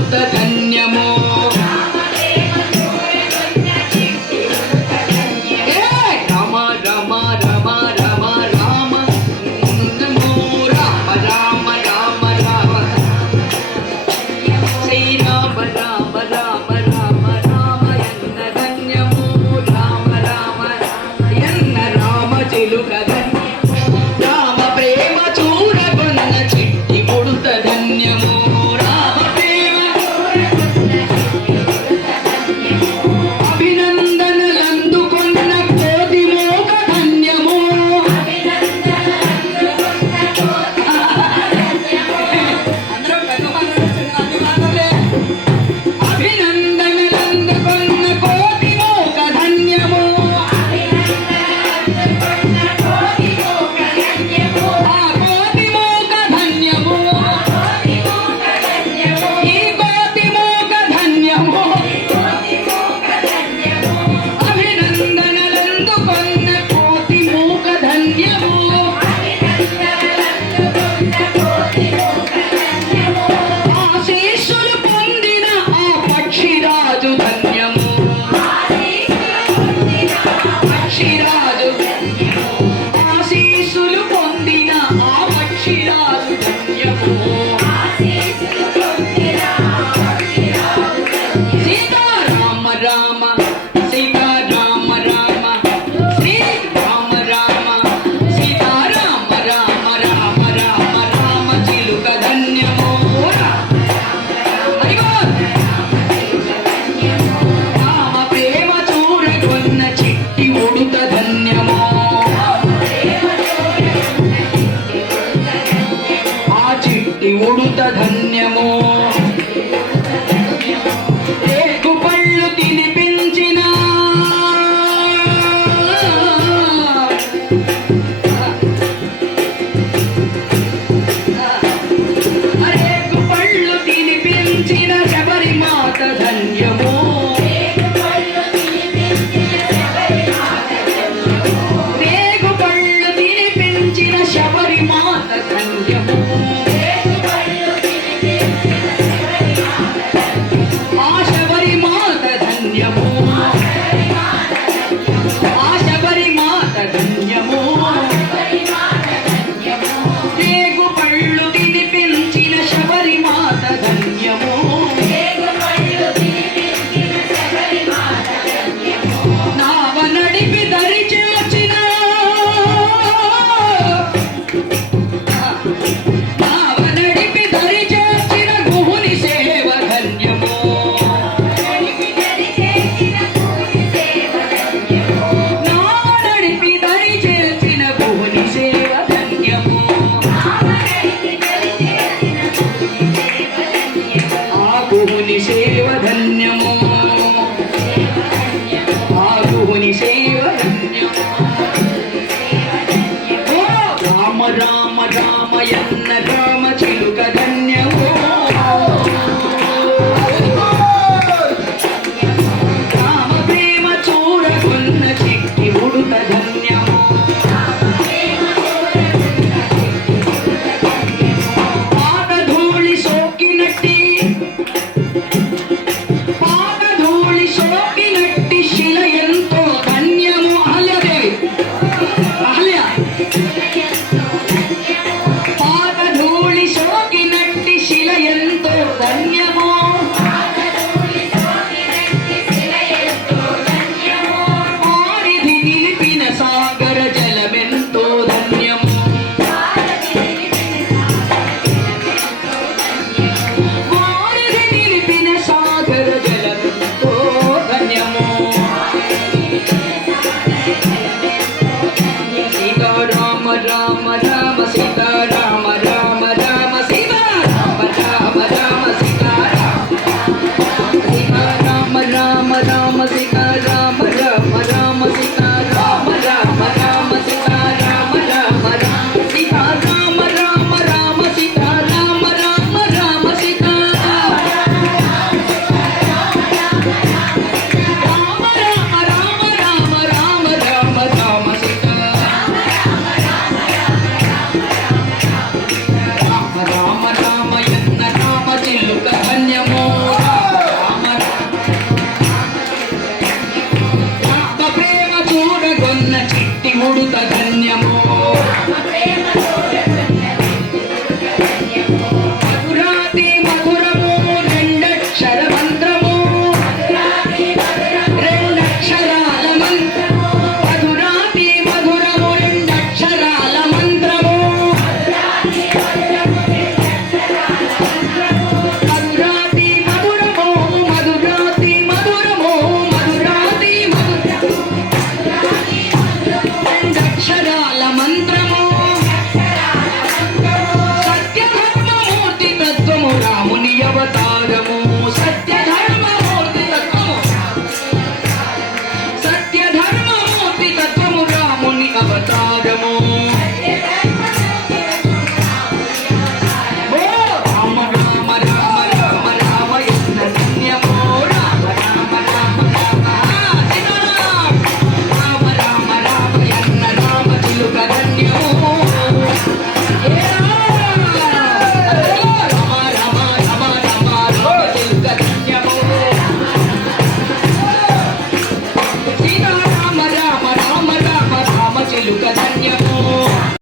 கொடுத்த கண் 的疼 రామ రామ రామ ఎన్న రామ చిలుక ధన్య భక్తి ముడుత ధన్యము.